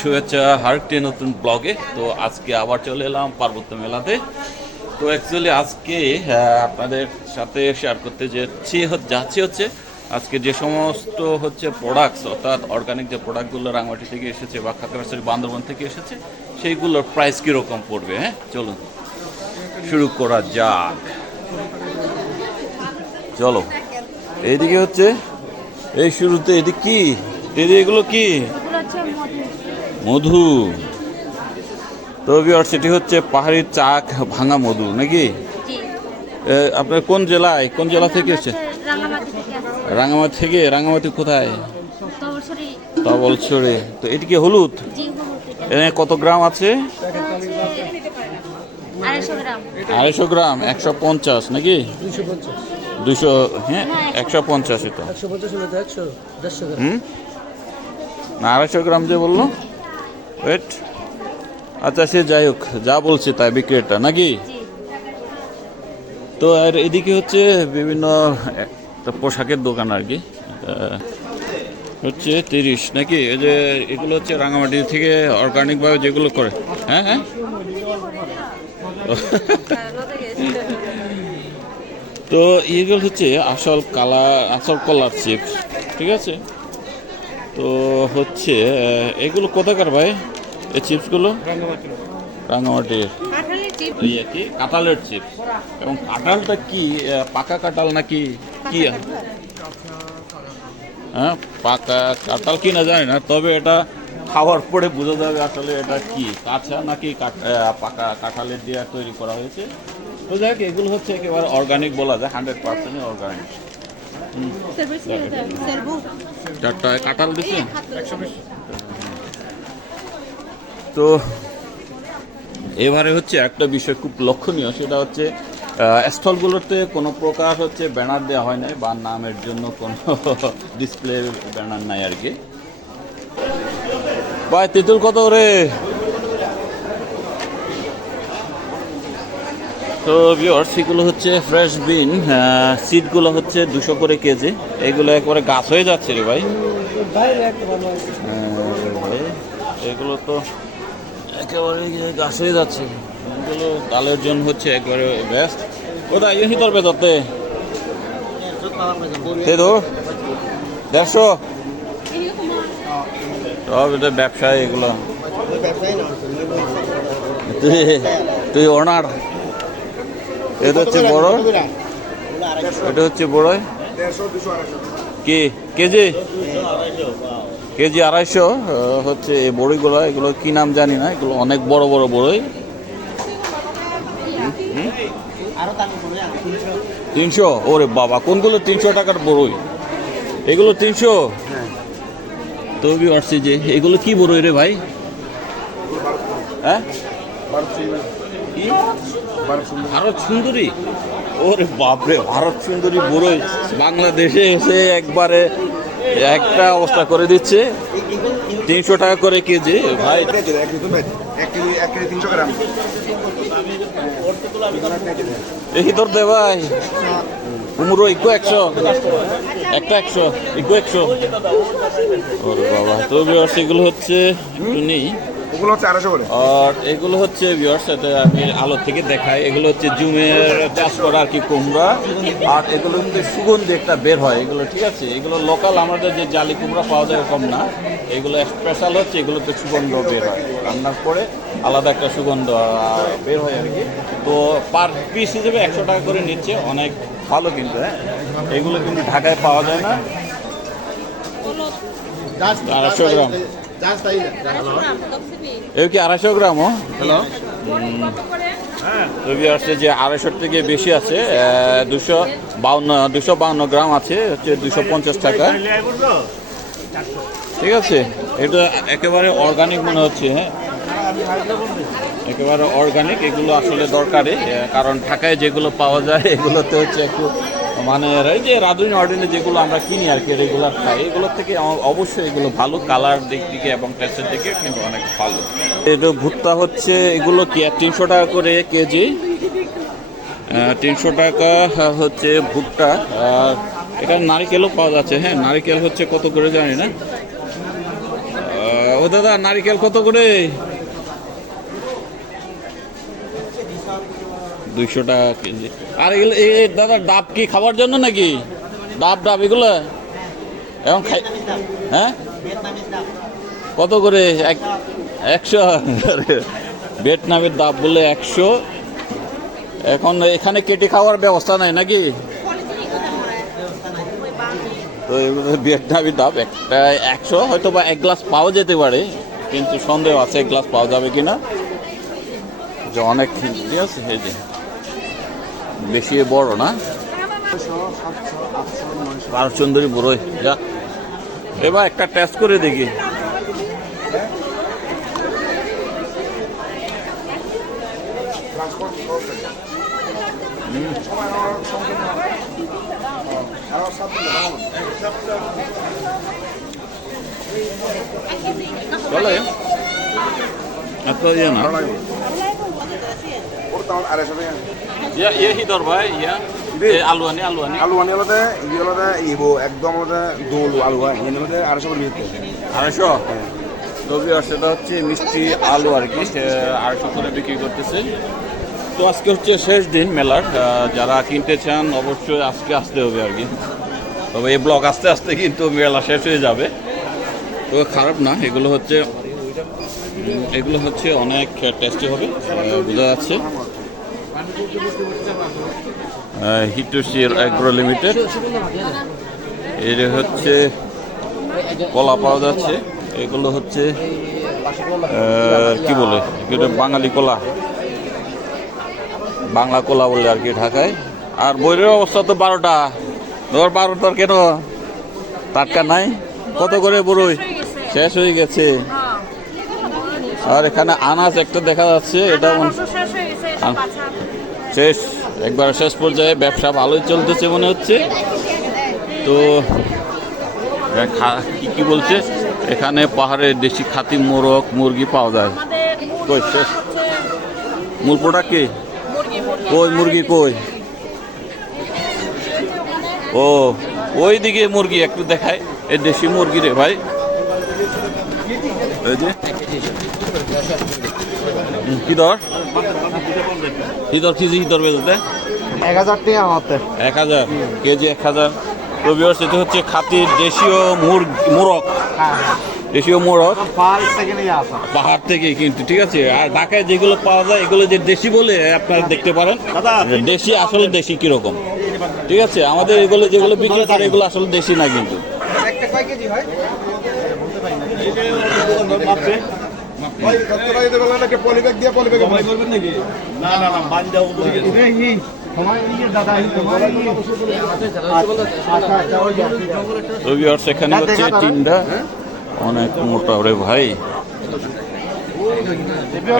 শুভেচ্ছা আরেকটি নতুন ব্লগে। তো আজকে আবার চলে এলাম পার্বত্য মেলাতে। তো অ্যাকচুয়ালি আজকে আপনাদের সাথে শেয়ার করতে যাচ্ছি যাচ্ছি হচ্ছে, আজকে যে সমস্ত হচ্ছে প্রোডাক্টস অর্থাৎ অর্গানিক যে প্রোডাক্টগুলো রাঙামাটি থেকে এসেছে বা খাগড়াছড়ি, বান্দরবন থেকে এসেছে, সেইগুলোর প্রাইস কীরকম পড়বে হ্যাঁ? চলুন, শুরু করা যাক। চলো, এইদিকে হচ্ছে, এই শুরুতে এদিক কি? এদিকে এগুলো কি? মধু। তো বিয়ার সেটি হচ্ছে পাহাড়ি চাক ভাঙা মধু নাকি? আপনার কোন জেলায়? কোন জেলা থেকে এসছে? রাঙামাটি থেকে আসছে। রাঙামাটি কোথায়? তবলছড়ে। তো এটি কি হলুদ? এখানে কত গ্রাম আছে? আড়াইশো গ্রাম। একশো পঞ্চাশ নাকি? দুশো হ্যাঁ একশো। পঞ্চাশ এটা। হুম? আড়াইশো গ্রাম যে বলল? ওয়েট আচ্ছা সে যাই হোক, যা বলছে তাই বিক্রেতা, নাকি? তো আর এদিকে হচ্ছে বিভিন্ন পোশাকের দোকান আর কি। হচ্ছে তিরিশ, নাকি? এই যে এগুলো হচ্ছে রাঙামাটি থেকে অর্গানিকভাবে যেগুলো করে। হ্যাঁ হ্যাঁ? তো এগুলো হচ্ছে আসল কালা, আসল কলার চিপস ঠিক আছে? তো হচ্ছে এগুলো কোথাকার ভাই? এই চিপসগুলো? রাঙামাটির ইয়ে কি কাঁঠালের চিপস। এবং কাঁঠালটা কি? পাকা কাঁঠাল নাকি? কি হ্যাঁ পাকা কাঁঠাল কি না জানি না তবে এটা খাওয়ার পরে বোঝা যাবে আসলে এটা কি। কাঁচা নাকি কাঠ- পাকা কাঁঠালের দিয়ে তৈরি করা হয়েছে। তো যাক এগুলো হচ্ছে একেবারে অর্গানিক বলা যায় হান্ড্রেড পার্সেন্ট অর্গানিক কাঁঠাল দিচ্ছে তো এবারে হচ্ছে একটা বিষয় খুব লক্ষণীয় সেটা হচ্ছে স্থলগুলোতে কোনো প্রকার হচ্ছে ব্যানার দেওয়া হয় নাই বা নামের জন্য কোনো ডিসপ্লে ব্যানার নাই আর কি। ভাই তেঁতুল কত রে তো ভিওর সেগুলো হচ্ছে ফ্রেশ বিন সিটগুলো হচ্ছে দুশো করে কেজি। এগুলো একবারে গাছ হয়ে যাচ্ছে রে ভাই। এগুলো তো একেবারে গাছ যাচ্ছে। এগুলো ডালের জন্য হচ্ছে একবারে বেস্ট ওটা ইয়ে তোর বেততে দে। তো। দেড়শো। সব এটা ব্যবসায় এগুলো। তুই ওনার। এটা হচ্ছে বড়। এটা হচ্ছে বড়। কি? কেজি? কেজি আড়াইশো হচ্ছে এই বড়িগুলো, এগুলো কি নাম জানি না, এগুলো অনেক বড় বড় বড়ই। তিনশো? ওরে বাবা, কোনগুলো তিনশো টাকার বড়ই? এগুলো তিনশো? তো আসছে যে, এগুলো কি বড়ই রে ভাই? হ্যাঁ? ভারত সুন্দরী? ওরে বাপরে, ভারত সুন্দরী বড়ই। বাংলাদেশে এসে একবারে একটা অবস্থা করে দিচ্ছে। তিনশো টাকা করে কেজি, ভাই। দেখি তোর দে, ভাই। কুমড়ো ইকো একশো। একটা একশো, ইকো একশো। ওর বাবা, তো সেগুলো হচ্ছে নেই। ওগুলো হচ্ছে আড়াইশো করে। আর এগুলো হচ্ছে ভিউয়ার্স এটা আমি আলো থেকে দেখাই। এগুলো হচ্ছে জুমের চাষ করা আর কি কুমড়া। আর এগুলো কিন্তু সুগন্ধি একটা বের হয়। এগুলো ঠিক আছে? এগুলো লোকাল আমাদের যে জালি কুমড়া পাওয়া যায় এরকম না। এগুলো স্পেশাল হচ্ছে এগুলোতে সুগন্ধ বের হয়। রান্নার পরে আলাদা একটা সুগন্ধ বের হয় আর কি। তো পার পিস হিসেবে একশো টাকা করে নিচ্ছে। অনেক ভালো কিন্তু হ্যাঁ? এগুলো কিন্তু ঢাকায় পাওয়া যায় না। আড়াইশো গ্রাম। এও কি আড়াইশো গ্রাম ও? হ্যালো? রবি আসছে যে আড়াইশোর থেকে বেশি আছে দুশো বাউন্ন দুশো বাউন্ন গ্রাম আছে হচ্ছে দুশো পঞ্চাশ টাকা। ঠিক আছে? এটা একেবারে অর্গানিক মনে হচ্ছে হ্যাঁ? একেবারে অর্গানিক এগুলো আসলে দরকারি কারণ ঢাকায় যেগুলো পাওয়া যায় এগুলোতে হচ্ছে একটু মানে এই যে রাধুনি অর্ডিনে যেগুলো আমরা কিনি আর কি রেগুলার খাই এগুলোর থেকে অবশ্যই এগুলো ভালো কালার দিক থেকে এবং টেস্টের দিকে কিন্তু অনেক ভালো। এটা ভুট্টা হচ্ছে, এগুলো কি তিনশো টাকা করে কেজি? তিনশো টাকা হচ্ছে ভুট্টা। আর এখানে নারিকেলও পাওয়া যাচ্ছে হ্যাঁ নারিকেল হচ্ছে কত করে জানি না? ও দাদা, নারিকেল কত করে? দুইশো টাকা কেজি। আর এগুলো দাদা, ডাব কি খাবার জন্য নাকি? ডাব ডাব, এগুলো? এখন খাই হ্যাঁ? কত করে? এক, একশো? ভিয়েতনামের ডাব বলে একশো। এখন এখানে কেটে খাওয়ার ব্যবস্থা নাই নাকি? তো ভিয়েতনামি ডাব, একটা একশো, হয়তো বা এক গ্লাস পাওয়া যেতে পারে, কিন্তু সন্দেহ আছে এক গ্লাস পাওয়া যাবে কিনা। যে অনেক, ঠিক আছে বেশি বড় না? বারো সুন্দরী বড়ই যা এবার একটা টেস্ট করে দেখি। চলে এত ইয়ে না ওর দাম আড়াইশো টাকা ইয়া ইয়ে হিদর ভাই ইয়া ইদে? এ আলু আনি আলু আনি আলু আনি হলতে ই হলতে ইবো একদম হলতে দোল আলু হয় এনে হলতে আড়াইশো করে বিক্রি আড়াইশো তবে আর সেটা হচ্ছে মিষ্টি আলু আর কি সে আড়াইশো করে বিক্রি করতেছে তো আজকে হচ্ছে শেষ দিন মেলার যারা কিনতে চান অবশ্যই আজকে আসতে হবে আর কি তবে এই ব্লগ আস্তে আস্তে কিন্তু মেলা শেষ হয়ে যাবে তো খারাপ না এগুলো হচ্ছে এগুলো হচ্ছে অনেক টেস্টি হবে বোঝা যাচ্ছে। হিটুসির অ্যাগ্রো লিমিটেড এর হচ্ছে কলা পাওয়া যাচ্ছে। এগুলো হচ্ছে কি বলে? এটা বাঙালি কলা। বাংলা কলা বলে আর কি ঢাকায়। আর বইয়ের অবস্থা তো বারোটা। ধর বারোটার কেন? টাটকা নাই? কত করে বড়ই? শেষ হয়ে গেছে। আর এখানে আনাজ একটা দেখা যাচ্ছে এটা শেষ একবার শেষ পর্যায়ে ব্যবসা ভালোই চলতেছে মনে হচ্ছে। তো কি কি বলছে? এখানে পাহাড়ের দেশি খাতি মোরগ মুরগি পাওয়া যায়। কই শেষ? মূল প্রোডাক্ট কি? কই মুরগি কই? ও ওই দিকে মুরগি একটু দেখায় এই দেশি মুরগি রে ভাই। এই যে কি দর কি দর কেজি কি দর বেদতে এক হাজার টাকা আমাদের এক হাজার কেজি এক হাজার তো বিয়ার্স এটা হচ্ছে খাতির দেশীয় মুরগ মোরগ দেশীয় মোরগ পাহাড় থেকে কিন্তু ঠিক আছে। আর ঢাকায় যেগুলো পাওয়া যায় এগুলো যে দেশি বলে আপনারা দেখতে পারেন। দেশি আসলে দেশি কীরকম। ঠিক আছে আমাদের এগুলো যেগুলো বিক্রি করে এগুলো আসলে দেশি না কিন্তু। একটা কয় কেজি হয়? ভাই একটা পলিব্যাগ দিয়ে পলিব্যাগ এখানে হচ্ছে টিনটা অনেক মোটা রে ভাই।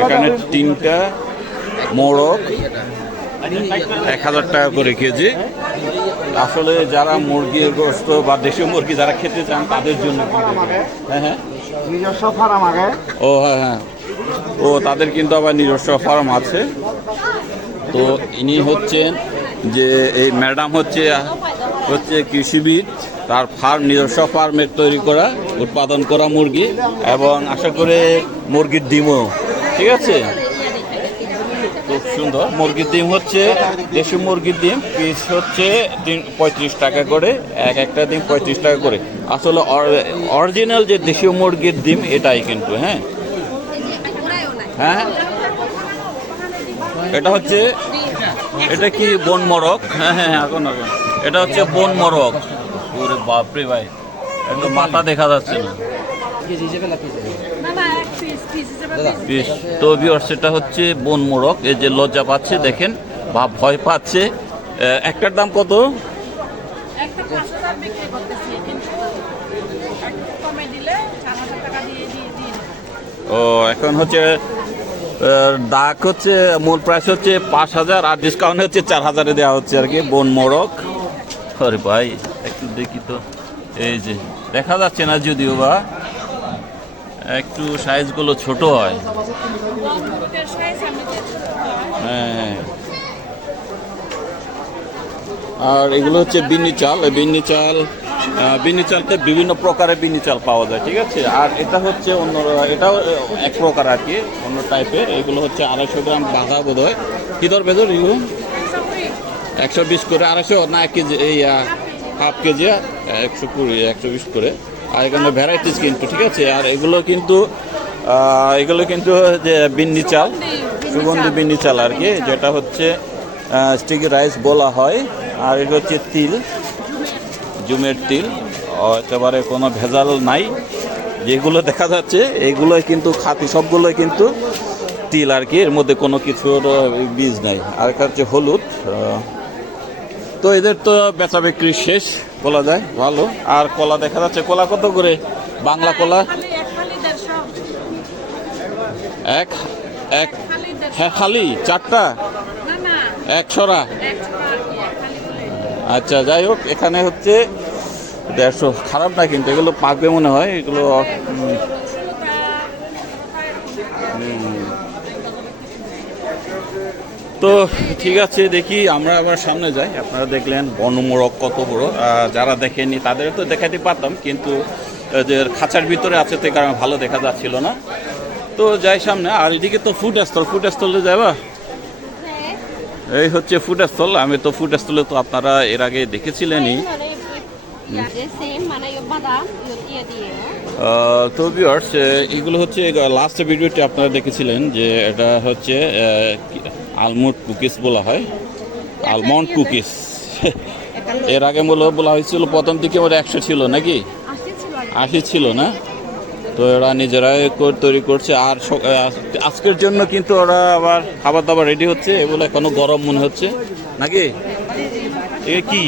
এখানে তিনটা মোড়ক। এক হাজার টাকা করে কেজি। আসলে যারা মুরগির গোস্ত বা দেশীয় মুরগি যারা খেতে চান তাদের জন্য হ্যাঁ হ্যাঁ। নিজস্ব ফার্ম আগে। ও হ্যাঁ হ্যাঁ। ও তাদের কিন্তু আবার নিজস্ব ফার্ম আছে। তো ইনি হচ্ছেন যে এই ম্যাডাম হচ্ছে হচ্ছে কৃষিবিদ। তার ফার্ম নিজস্ব ফার্মের তৈরি করা উৎপাদন করা মুরগি। এবং আশা করে মুরগির ডিমও। ঠিক আছে? সুন্দর। মুরগির ডিম হচ্ছে দেশি মুরগির ডিম পিস হচ্ছে তিন পঁয়ত্রিশ টাকা করে, এক একটা ডিম পঁয়ত্রিশ টাকা করে। আসলে অরিজিনাল যে দেশীয় মুরগির ডিম, এটাই কিন্তু হ্যাঁ? হ্যাঁ? এটা হচ্ছে, এটা কি বন মরক হ্যাঁ হ্যাঁ এখন এখন এটা হচ্ছে বন মরক ওরে বাপরে ভাই একদম মাথা দেখা যাচ্ছে না। পিস তো এটা হচ্ছে বন মোরক এই যে লজ্জা পাচ্ছে দেখেন বা ভয় পাচ্ছে। একটার দাম কত? ও এখন হচ্ছে ডাক হচ্ছে মূল প্রাইস হচ্ছে পাঁচ হাজার আর ডিসকাউন্ট হচ্ছে চার হাজারে দেওয়া হচ্ছে আর কি বন মোরক আরে ভাই একটু দেখি তো। এই যে দেখা যাচ্ছে না যদিও বা। একটু সাইজগুলো ছোট হয়। হ্যাঁ। আর এগুলো হচ্ছে বিন্নি চাল বিন্নি চাল আহ, বিনি চালতে বিভিন্ন প্রকারের বিনি চাল পাওয়া যায় ঠিক আছে? আর এটা হচ্ছে অন্য এটাও এক প্রকার আর কি অন্য টাইপের। এগুলো হচ্ছে আড়াইশো গ্রাম বাঁধা বোধ হয় কী দর বেদর এগুলো একশো বিশ করে আড়াইশো না এক কেজি এই হাফ কেজি একশো কুড়ি একশো বিশ করে। আর এখানে ভ্যারাইটিস কিন্তু, ঠিক আছে? আর এগুলো কিন্তু এগুলো কিন্তু যে বিন্নি চাল, সুগন্ধি বিন্নি চাল আর কি, যেটা হচ্ছে স্টিকি রাইস বলা হয়। আর এটা হচ্ছে তিল, জুমের তিল। একেবারে কোনো ভেজাল নাই। যেগুলো দেখা যাচ্ছে, এগুলোই কিন্তু খাতি সবগুলোই কিন্তু তিল আর কি, এর মধ্যে কোনো কিছুর বীজ নাই। আর একটা হচ্ছে হলুদ তো এদের তো বেচা বিক্রি শেষ। বলা যায়? ভালো। আর কলা দেখা যাচ্ছে, কলা কত করে? বাংলা কলা? এক এক হ্যাঁ খালি, চারটা? না না এক ছড়া? একশো আর কি এক খালি বলে আচ্ছা যাই হোক, এখানে হচ্ছে দেড়শো। খারাপ না কিন্তু, এগুলো পাকবে মনে হয়, এগুলো তো ঠিক আছে দেখি আমরা আবার সামনে যাই আপনারা দেখলেন বনমোরক কত বড় যারা দেখেনি তাদের তো দেখাতে পারতাম কিন্তু যে খাঁচার ভিতরে আছে তো কারণ ভালো দেখা যাচ্ছিল না তো যাই সামনে আর এদিকে তো ফুড স্থল ফুড স্থলে যাবা এই হচ্ছে ফুড স্থল আমি তো ফুড স্থলে তো আপনারা এর আগে দেখেছিলেনই তো ভিউয়ার্স এগুলো হচ্ছে লাস্ট ভিডিওটি আপনারা দেখেছিলেন যে এটা হচ্ছে আলমন্ড কুকিজ বলা হয়। আলমন্ড কুকিজ এর আগে মূল বলা হয়েছিল প্রথম দিকে ওরা একশো ছিল নাকি? আশি ছিল না? তো এরা নিজেরাই তৈরি করছে আর আজকের জন্য কিন্তু ওরা আবার খাবার দাবার রেডি হচ্ছে এগুলো এখনও গরম মনে হচ্ছে। নাকি? এ কি?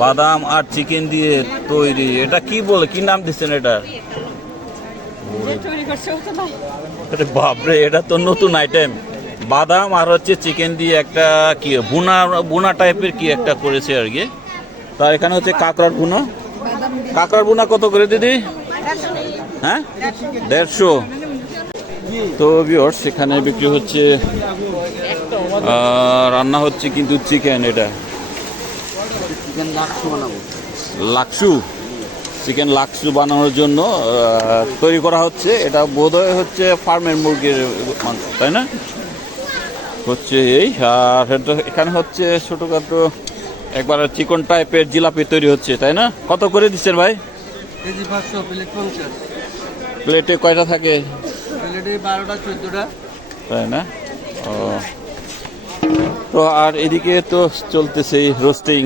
বাদাম আর চিকেন দিয়ে তৈরি। এটা কি বলে? কি নাম দিচ্ছেন এটা? তো বাপরে এটা তো নতুন আইটেম বাদাম আর হচ্ছে চিকেন দিয়ে একটা কি বুনা বুনা টাইপের কি একটা করেছে আর কি? তার এখানে হচ্ছে কাঁকড়ার বুনা কাঁকড়ার বুনা কত করে দিদি? হ্যাঁ? দেড়শো। তো বিয়র সেখানে বিক্রি হচ্ছে রান্না হচ্ছে কিন্তু চিকেন এটা। চিকেন লাক্সু বানাবো। লাকসু? চিকেন লাকসু বানানোর জন্য তৈরি করা হচ্ছে। এটা বোধহয় হচ্ছে ফার্মের মুরগির মাংস তাই না? হচ্ছে এই আর এখানে হচ্ছে ছোটোখাটো একবার চিকন টাইপের জিলাপি তৈরি হচ্ছে তাই না? কত করে দিচ্ছেন ভাই? কেজি পাঁচশো প্লেট পঞ্চাশ। প্লেটে কয়টা থাকে? প্লেটে বারোটা চোদ্দোটা। তাই না? ও। তো আর এদিকে তো চলতেছে রোস্টিং।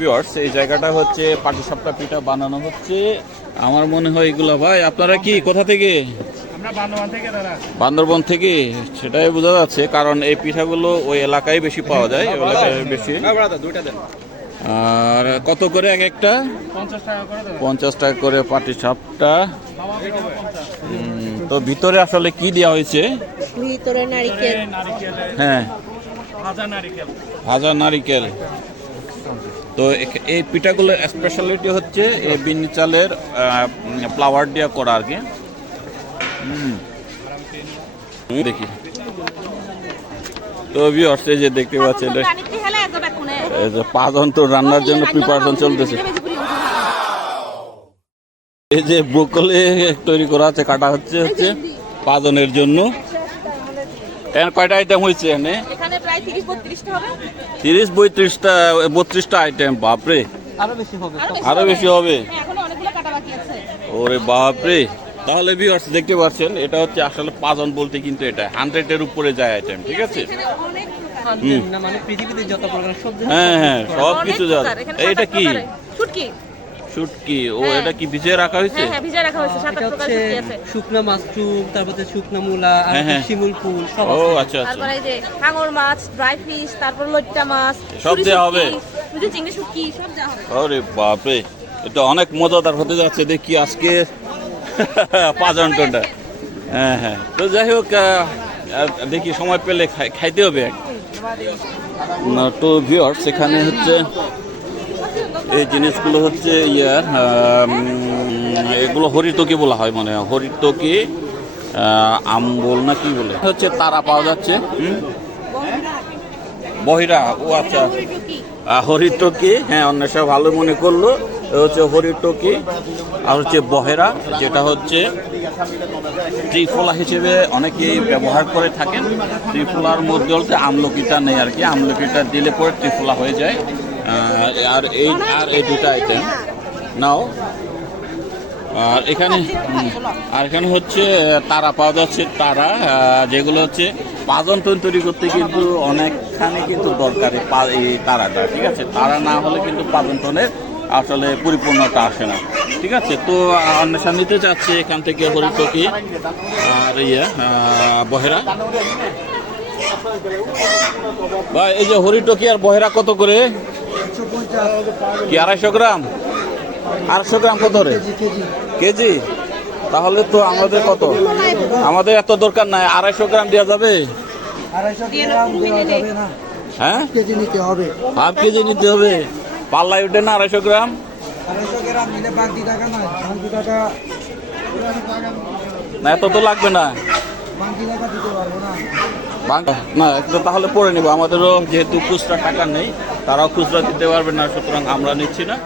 ভিউয়ার্স এই জায়গাটা হচ্ছে পাটিসাপটা পিঠা বানানো হচ্ছে। আমার মনে হয় এগুলো ভাই আপনারা কি কোথা থেকে? আমরা বান্দরবান থেকে দাদা। বান্দরবন থেকে? সেটাই বোঝা যাচ্ছে কারণ এই পিঠাগুলো ওই এলাকায় বেশি পাওয়া যায় ওই এলাকায় বেশি। আর কত করে এক একটা? পঞ্চাশ টাকা করে করে পাটিসাপটা। তো ভিতরে আসলে কি দেওয়া হয়েছে? ভিতরে নারিকেল। হ্যাঁ। ভাজা নারিকেল। ভাজা নারিকেল। তো এই পিঠাগুলোর স্পেশালিটি হচ্ছে এই বিন্নি চালের ফ্লাওয়ার দিয়ে করা আর কি। দেখি। তো ভিউয়ার্স এই যে দেখতে পাচ্ছেন এই যে পাঁচজন তো রান্নার জন্য প্রিপারেশন চলতেছে। এই যে ব্রোকলি তৈরি করা আছে, কাটা হচ্ছে হচ্ছে পাঁচজনের জন্য। এখানে কয়টা আইটেম হয়েছে এখানে? এখানে প্রায় তিরিশ বত্রিশটা হবে। তিরিশ বত্রিশটা বত্রিশটা আইটেম বাপরে। আরও বেশি হবে আরও বেশি হবে। হ্যাঁ, এখনও অনেকগুলো কাটা বাকি আছে। ওরে বাপরে। তাহলে ভিউয়ার্স দেখতে পাচ্ছেন এটা হচ্ছে আসলে পাঁচজন বলতে কিন্তু এটা হান্ড্রেডের উপরে যায় আইটেম ঠিক আছে? মানে পৃথিবীতে যত প্রকার সবজি হ্যাঁ হ্যাঁ সব কিছু আট কি। শুটকি। ও হ্যাঁ। এটা কি ভিজিয়ে রাখা হয়েছে? হ্যাঁ হ্যাঁ ভিজে রাখা হয়েছে। সাত আট প্রকার শুটকি আছে। শুকনা মাশরুম তারপরে শুকনা মূলা আর হ্যাঁ। শিমুল ফুল সব ও আচ্ছা আচ্ছা। তারপরে এই যে হাঙর মাছ ড্রাই ফিশ তারপর লইট্টা মাছ সব দেয়া হবে? বুঝলি চিংড়ি শুটকি সব দেওয়া হবে। আরে বাপরে এটা অনেক মজাদার হতে যাচ্ছে দেখি আজকে। পাঁচজন টোনটা হ্যাঁ হ্যাঁ তো যাই হোক দেখি সময় পেলে খাই- খাইতে হবে। না, তো ভিওর্স এখানে হচ্ছে এই জিনিসগুলো হচ্ছে ইয়ার আম, এগুলো হরিতকি বলা হয় মানে হরিতকি আহ, আমবল না কি বলে? হচ্ছে তারা পাওয়া যাচ্ছে। বহিরা ও আচ্ছা। হরিটকি হ্যাঁ অন্বেষা ভালো মনে করল। হচ্ছে হরিটকি আর হচ্ছে বহেরা যেটা হচ্ছে ত্রিফলা হিসেবে অনেকেই ব্যবহার করে থাকেন। ত্রিফলার মধ্যে হচ্ছে আমলকিটা নেই আর কি। আমলকিটা দিলে পরে ত্রিফলা হয়ে যায়। আর এই আর এই দুটো আইটেম নাও। আর এখানে আর এখানে হচ্ছে তারা পাওয়া যাচ্ছে তারা যেগুলো হচ্ছে পাজন টন তৈরি করতে কিন্তু অনেকখানি কিন্তু দরকারি এই তারাটা, ঠিক আছে? তারা না হলে কিন্তু পাজন টনের আসলে পরিপূর্ণতা আসে না, ঠিক আছে? তো অন্বেষণ নিতে চাচ্ছে এখান থেকে হরিটকি আর ইয়ে বহেরা। বা এই যে হরিটকি আর বহেরা কত করে? কি, আড়াইশো গ্রাম? আড়াইশো গ্রাম কত রে? কেজি? তাহলে তো আমাদের কত? আমাদের এত দরকার নাই, আড়াইশো গ্রাম দেওয়া যাবে? হ্যাঁ? হাফ কেজি নিতে হবে। পাল্লাই উঠে না আড়াইশো গ্রাম? না, এত তো লাগবে না। না তাহলে পরে নেব। আমাদেরও যেহেতু খুচরা টাকা নেই, তারাও খুচরা দিতে পারবে না, সুতরাং আমরা নিচ্ছি না।